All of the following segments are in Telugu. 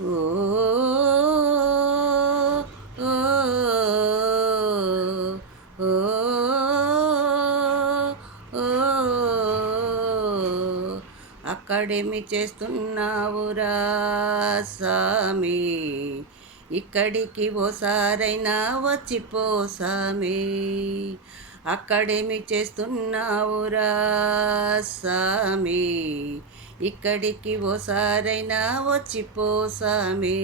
ఓ ఓ ఓ ఓ అక్కడేమి చేస్తున్నావురా సామి, ఇక్కడికి ఓసారైనా వచ్చిపో సామి. అక్కడేమి చేస్తున్నావురా సామి, ఇక్కడికి ఓసారైనా వచ్చిపో సామి.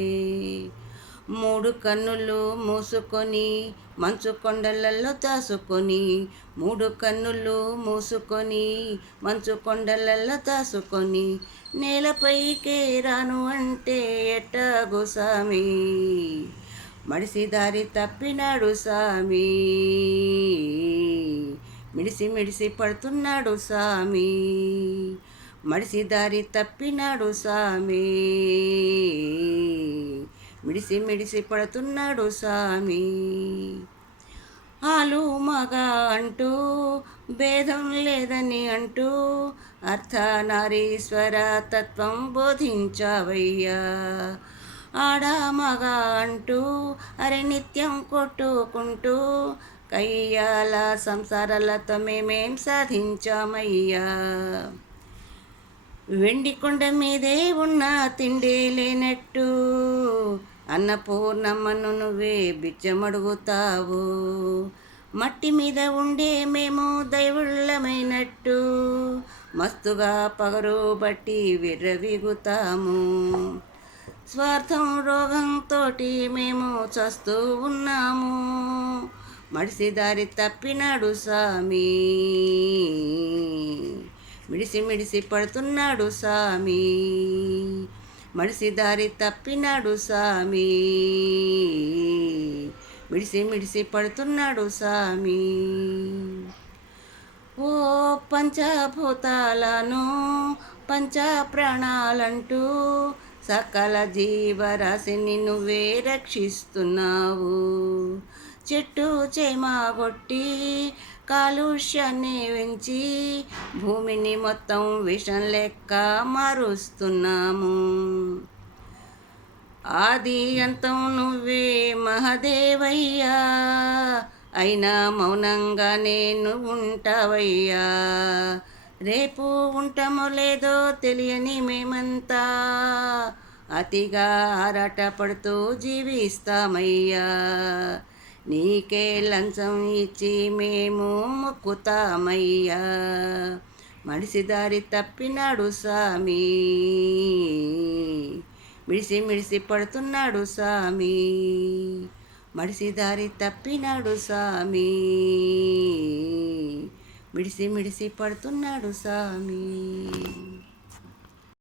మూడు కన్నులు మూసుకొని మంచు కొండలలో దాసుకొని, మూడు కన్నులు మూసుకొని మంచు కొండలలో దాసుకొని, నేలపైకే రాను అంటే ఎట్టాగు సామి. మడిసి దారి తప్పినాడు సామి, మిడిసి మిడిసి పడుతున్నాడు సామి. మడిసి దారి తప్పినాడు సామి, మిడిసి మిడిసి పడుతున్నాడు సామి. ఆలు మగ అంటూ భేదం లేదని అంటూ అర్ధనారీశ్వర తత్వం బోధించావయ్యా. ఆడ మగ అంటూ అరే నిత్యం కొట్టుకుంటూ కయ్యాల సంసారాలతో మేమేం సాధించామయ్యా. వెండి కొండ మీదే ఉన్న తిండే లేనట్టు అన్నపూర్ణమ్మను నువ్వే బిచ్చమడుగుతావు. మట్టి మీద ఉండే మేము దైవుళ్ళమైనట్టు మస్తుగా పగరు బట్టి విర్రవీగుతాము. స్వార్థం రోగంతో మేము చస్తూ ఉన్నాము. మడిసి దారి తప్పినాడు సామి, మిడిసి మిడిసి పడుతున్నాడు సామి. మడిసి దారి తప్పినాడు సామి, మిడిసి మిడిసి పడుతున్నాడు సామి. ఓ పంచభూతాలను పంచ ప్రాణాలంటూ సకల జీవరాశిని నువ్వే రక్షిస్తున్నావు. చెట్టు చేమగొట్టి కాలుష్యాన్ని పెంచి భూమిని మొత్తం విషం లెక్క మారుస్తున్నాము. ఆది అంతం నువ్వే మహదేవయ్యా, అయినా మౌనంగానే నువ్వు ఉంటావయ్యా. రేపు ఉంటామో లేదో తెలియని మేమంతా అతిగా ఆరాటపడుతూ జీవిస్తామయ్యా. నీకే లంచం ఇచ్చి మేము మొక్కుతామయ్యా. మడిసి దారి తప్పినాడు సామి, మిడిసి మిడిసి పడుతున్నాడు సామి. మడిసి దారి తప్పినాడు సామి, మిడిసి మిడిసి పడుతున్నాడు సామి.